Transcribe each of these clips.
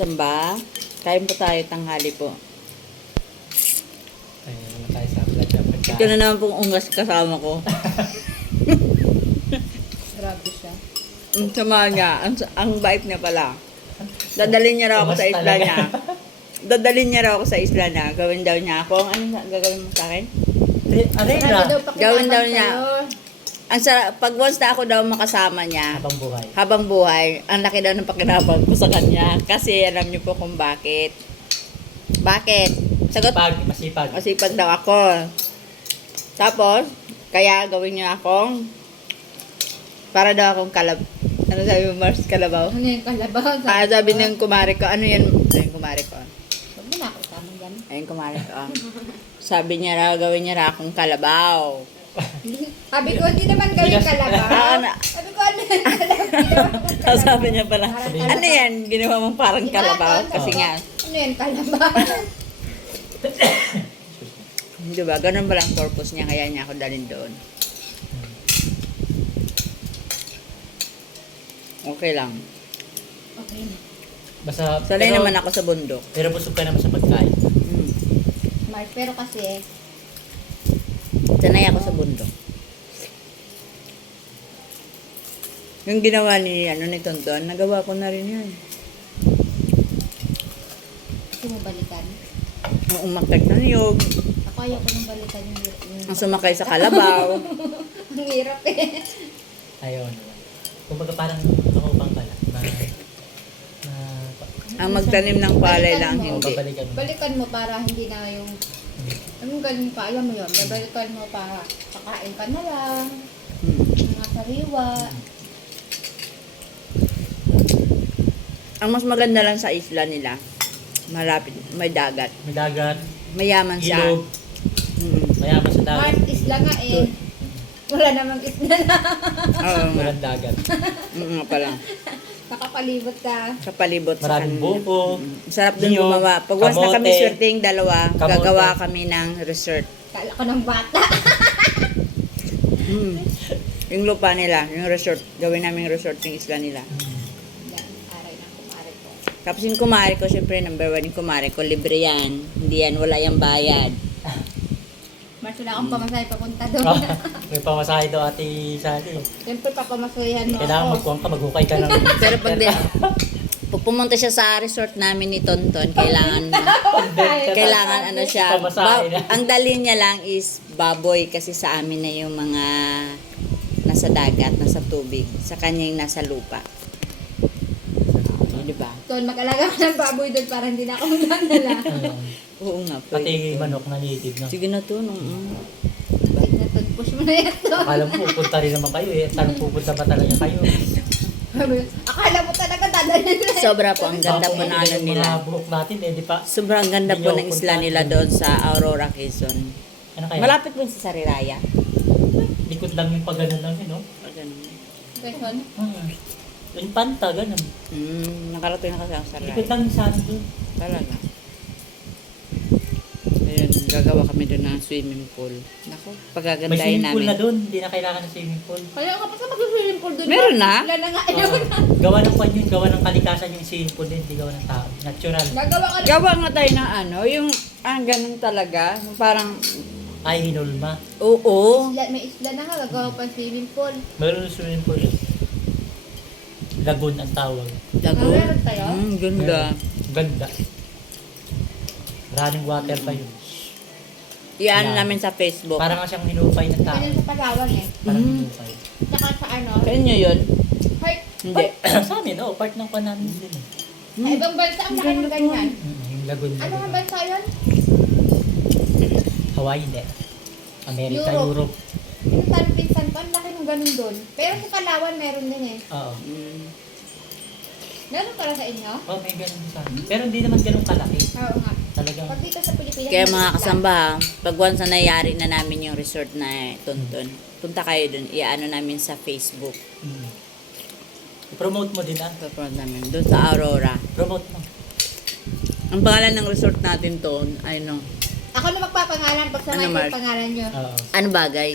kasamba. Kain po tayo, tanghali po. Kaya naman tayo sa vlog na pagkain. Ito na naman pong ungas kasama ko. Grabe siya. Ang sama niya. Ang bait niya pala. Dadalhin niya raw ako Ungas sa isla talaga. niya. Dadalhin niya raw ako sa isla niya. Gawin daw niya ako. Ano gagawin mo sa akin? Aray Marami na. daw pakinabang Gawin daw niya. sa'yo. Ang sarap, pag once na ako daw makasama niya, Habang buhay. habang buhay, ang laki daw ng pakinabang ko sa kanya. Kasi alam niyo po kung bakit. Bakit? Sagot, Masipag. masipag daw ako. Tapos, kaya gawin niya akong, para daw akong ano sabi mo, Mars, kalabaw? Ano yung kalabaw? Sabi ng kumari ko, ano yan? Ayun, kumari ko. Huwag mo na ako tamang yan. Ayun, kumari ko. Sabi niya raw, gawin niya raw akong kalabaw. Sabi ko, hindi naman gawin kalabaw. Sabi ko, ano yan kalabaw? Sabi niya pala, Parang ano kalabaw. yan? Ginawa mong parang Diba, kalabaw? Ton? Kasi nga, Ano yan kalabaw? di ba? Ganun pala ang purpose niya, kaya niya ako dalhin doon. Okay lang. Okay na. Basta, Sanay naman ako sa bundok. Pero busog ka naman sa pagkain. Mars, pero kasi, Sanay ako sa bundok. Yung ginawa ni Tonton, nagawa ko na rin yan. gusto mo balikan. Ang umakit na niyog, Ako ayaw ko nang balikan yung ang sumakay sa kalabaw. Ang hirap eh. Ayaw naman. Kumbaga parang ako pang pala. Ang magtanim ng palay lang, Balikan mo. hindi. Babalikan mo. Balikan mo para hindi na yung anong ganun pa, alam mo yun, babalikan mo para kakain ka na lang, mga sariwa. Ang mas maganda lang sa isla nila, malapit, may dagat. May dagat, Mayaman siya. ilog, mayaman sa dagat. Mars isla nga eh. Wala namang isla na. Oo nga. Walang dagat. Nga pala. Nakapalibot ka. Sa palibot sa Maraming kanila. buko. Sarap din niyog, gumawa. Pag once na kami kamote, swerteng dalawa, kamote. gagawa kami ng resort. Kala ko ng bata. Yung lupa nila, yung resort, gawin namin resort yung isla nila. Yan, aray na kumari ko. Tapos yung kumari ko, syempre number 1 yung kumari ko, libre yan. Hindi yan, wala yung bayad. Mars, wala akong pamasahe papunta doon. May pamasahe daw ate Sally. Siyempre, papamasahihan mo Kailangan ako. magkuhan ka, maghukay ka ng... Pero pag pumunta siya sa resort namin ni Tonton, kailangan ano siya, Pamasahe na. ang dalhin niya lang is baboy kasi sa amin na yung mga nasa dagat, nasa tubig, sa kanya yung nasa lupa. Di ba? Ton, mag-alaga ka ng baboy doon para hindi na ako magdadala. Oo nga, Pati pwede. manok na native na. Sige na to, Wait na, Ton, push mo na yan, Ton. Akala mo, pupunta rin naman kayo eh. Tanong pupunta pa talaga kayo. Akala mo talaga dadalhin na. Sobra po, ang ganda po Baka ng hindi ano yung nila. mga buhok natin eh, di pa? Sobrang ganda Hindi po niyo ng isla puntahan. nila doon sa Aurora, Quezon. Ano kaya? Malapit po sa Sariraya. Likod lang yung pag ganun lang yun, no? Ganun. Question? Yung panta, ganun. Nakarating na kasi ako sa Likod Sariraya. lang yung sa atin doon. Talaga. Ayun, gagawa kami doon ng swimming pool. Nako, May pagagandahin swimming pool na namin. doon, hindi na kailangan ng swimming pool. Kaya kapag sa mag-swimming pool doon. Meron na? Wala na nga yun. Gawa ng kwan yun, gawa ng kalikasan yung swimming pool din, hindi gawa ng tao. Natural. Gagawa ka na. Gawa nga tayo ng ano, yung, ganun talaga. Yung parang, Ay, hinulma. oo. May isla na nga, gagawa pa ng swimming pool. Meron ng swimming pool yun. Lagoon ang tawag. Lagoon. Meron tayo? Ganda. Ganda. Running water pa yun. Iyan Yan. namin sa Facebook. Parang nga siyang hinupay ng tao. Ganyan sa Palawan eh. Parang Mm. hinupay. Tsaka sa ano. Sa inyo yun? Ay, Hindi. Sa amin, oh, part ng kwan namin din. eh. sa ibang bansa ang laki ng ganyan. Yung lagoon. Ano nga bansa yun? Hawaii, hindi. Amerika, Europe. Europe. Yung tanong pinsan ko, ang laki ng ganun doon. Pero sa Palawan meron din eh. Oo. Meron para sa inyo? Oh, may ganun sa amin. Pero hindi naman ganun kalaki. Oo nga. Talagang, Pag dito sa Pilipinas. Kaya may mga isla. kasamba, pag once na nangyari na namin yung resort na Tonton, punta kayo dun, iaano namin sa Facebook. promote mo din ah. Papromote namin, dun sa Aurora. Promote mo. Ang pangalan ng resort natin to, ano Ako na magpapangalan pag sa Ano, may Mark? pangalan nyo. Oo. ano bagay?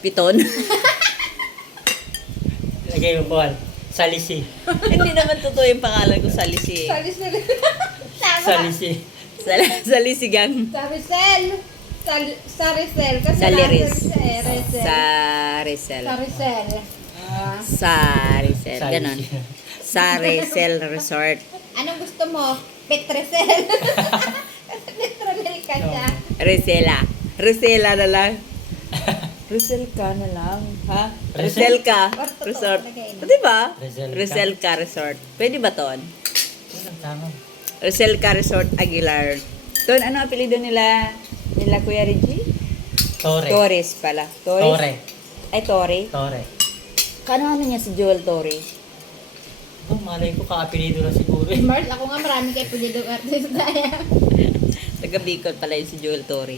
Piton? Lagay mo, Paul. Salisi. Hindi naman totoo yung pangalan ko, Salisi. Salis na Tama. Salisi. Salisigang. Saricel. Saricel. Kasi Saliris. Saricel. Sarisel. Saricel. Sarisel. Ganon. Salisi. Sarisel Resort. Anong gusto mo? Petrecel. Petronel ka siya. Resela. Resela na lang. Resel ka na lang. Ha? Resel ka. Resort. Di ba? Resel ka. Resel ka Resort. Pwede ba ton? Yun ang tama. Resel ka Resort Aguilar. Ton, ano apelido nila? Nila Kuya Reggie? Torre. Torres pala. Torres? Torre. Ay, Torre. Torre. Kano niya si Joel Torre? Oh, malay ko ka-apelido lang siguro. Mars, ako nga marami kayo pagdidong artista. Taga Bicol pala yun si Joel Torre.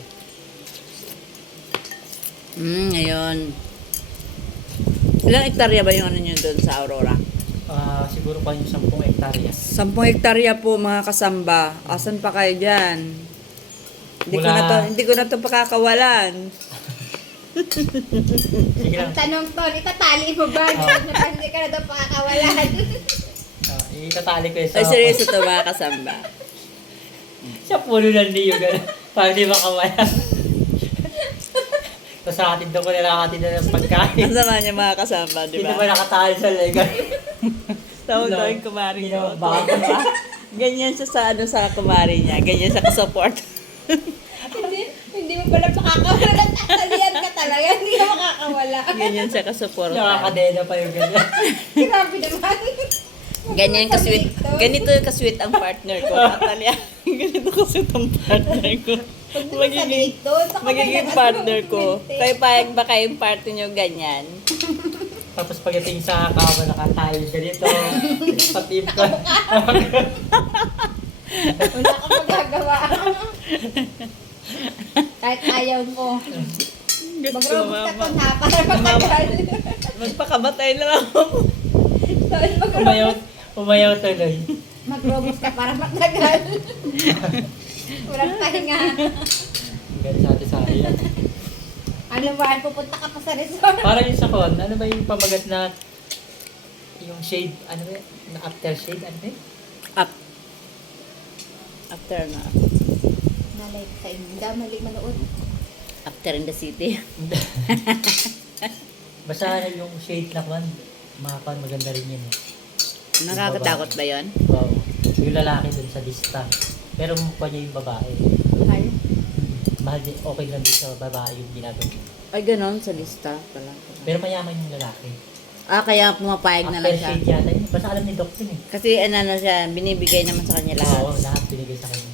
Ngayon. Ilang hektarya ba yung ano nyo doon sa Aurora? Siguro pa yung 10 hektarya. 10 hektarya po mga kasamba. Asan pa kayo dyan? Hindi ko na to pakakawalan. Sige lang. Ang tanong to, itatali mo ba? Hindi ka na daw pakakawalan. Itatali ko yun sa... Ay, seryoso to mga kasamba. Siya puno ng niyo, gano'n. Para di makawala. Tapos hatid daw ko nila hatid na ng pagkain. Ang sama niya mga kasamba, di Dito ba? ba nakatali sa legal? Tawag daw yung kumari niya. Bago ba? Ganyan siya sa ano sa kumari niya. Ganyan siya ka-support. hindi mo pala pakakawalan. Tatalian ka talaga. Hindi ka makakawala. Ganyan siya ka-support. Nakakadena pa yung ganyan. Grabe naman. Ganyan ka-sweet. Ganito ka-sweet ang partner ko. Natalia. Ganito ka-sweet ang partner ko. Magiging partner ko. Kayo payag ba kayong partner nyo ganyan? Tapos pagdating sa kama, nakatali ganito. Patip ka. Wala kang magagawa. Kahit ayaw mo. Mag-robot ka to na para matagal. Magpakabatay na lang ako. Umayaw tuloy. Mag-robot ka para matagal. Walang pahinga. Ganyan sa atin sa akin. Ano ba? Pupunta ka pa sa resort. Para yung sa kon, ano ba yung pamagat na yung shade, ano ba yun? Na after shade, ano ba yun? Up. After na. Nalay ka inyo. Damali manood. After in the city. Basta yung shade na kwan, mga kwan, maganda rin yun. Nakakatakot ba yon? Wow. Yung lalaki dun sa lista. Pero mukha niya yung babae. Mahal. Mahal din, okay lang din sa babae yung ginagawa. Ay, ganon sa lista pala. Pero mayaman yung lalaki. Kaya pumapayag na After lang siya. shade yata yun. Basta alam ni Doc yun eh. Kasi ano na siya, binibigay naman sa kanya lahat. Oo, lahat binigay sa kanya.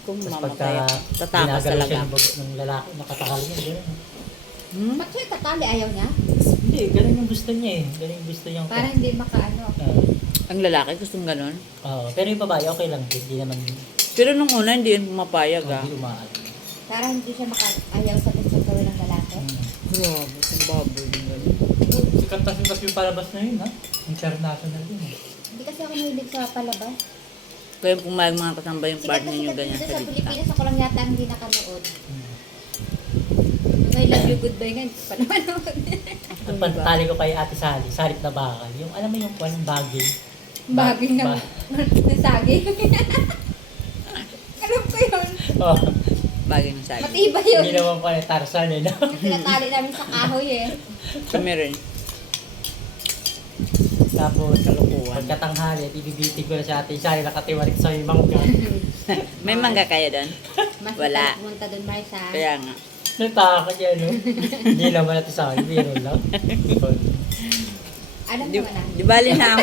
Kung Tapos mamatay, pagka tatakas ginagalaw talaga. siya ng lalaki, nakatakal niya, gano'n. Ba't siya tatali? Ayaw niya? Hindi, gano'n yung gusto niya eh. Gano'n yung gusto niyang... Para hindi makaano. Ang lalaki gustong ganon. Pero yung babae, okay lang din. Hindi naman... Pero nung una, hindi yun pumapayag ah. Hindi umaan. Para hindi siya ayaw sa gusto gawin ng lalaki. Grabe, ang baboy yung ganon. Sikat kasi yung palabas na yun, ha? International din, eh. Hindi kasi ako mahilig sa palabas. Kaya pumayag mga kasamba yung Sikat partner na nyo sikat ganyan dito sa sa lista. Pilipinas. Ako lang yata hindi nakanood. I love you, goodbye nga. Hindi pa naman ako. Ang pantali ko kay Ate Sally, sarit na bakal. Yung, alam mo yung kwan, bagay. Bagay nga. Nasagi. Alam ko yun. Oh, Bagay ng sabi. Matibay yun. hindi naman pala Tarzan, eh, no? Tinatali namin sa kahoy eh. Kami rin. Tapos, Kalukuhan. pagkatanghali, ibibitig ko na si Ate Sally, nakatiwarik sa yung mangga. May mangga kayo doon? Mas Wala. pumunta doon, Marsa. Kaya nga. Natakot yan, no? Hindi naman Ate Sally, biro lang. Alam Di, mo na. di bali na ako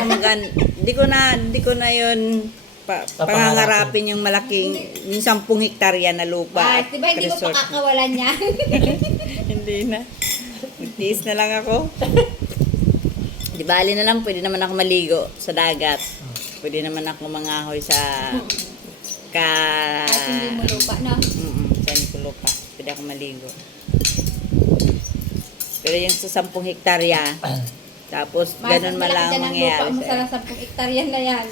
di ko na yun pangangarapin yung malaking, yung 10 hektarya na lupa. at Diba hindi mo resort. pakakawalan yan? Hindi na. Magtiis na lang ako. Di bali na lang, pwede naman ako maligo sa dagat. Pwede naman ako mangahoy sa Kahit hindi mo lupa, no? sa hindi ko lupa. Pwede ako maligo. Pero yung sa 10 hektarya, tapos ganun Mas malang malaki dyan ang mangyayari lupa mo sa'yo. sa 10 hektarya na yan.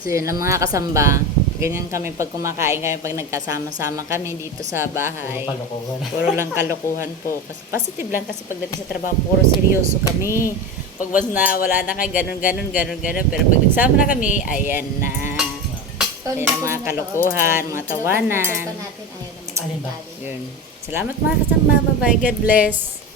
So yun lang mga kasamba, Ganyan kami pag kumakain kami, pag nagkasama-sama kami dito sa bahay. Puro kalokohan. Puro lang kalokohan po. Kasi positive lang kasi pagdating sa trabaho, puro seryoso kami. Pag mas na wala na kayo, ganun. Pero pag nagsama na kami, ayan na. Ayan ang mga kalokohan, mga tawanan. Natin, ayaw naman Alin ba? natin. Yun. Salamat mga kasama. Bye-bye. God bless.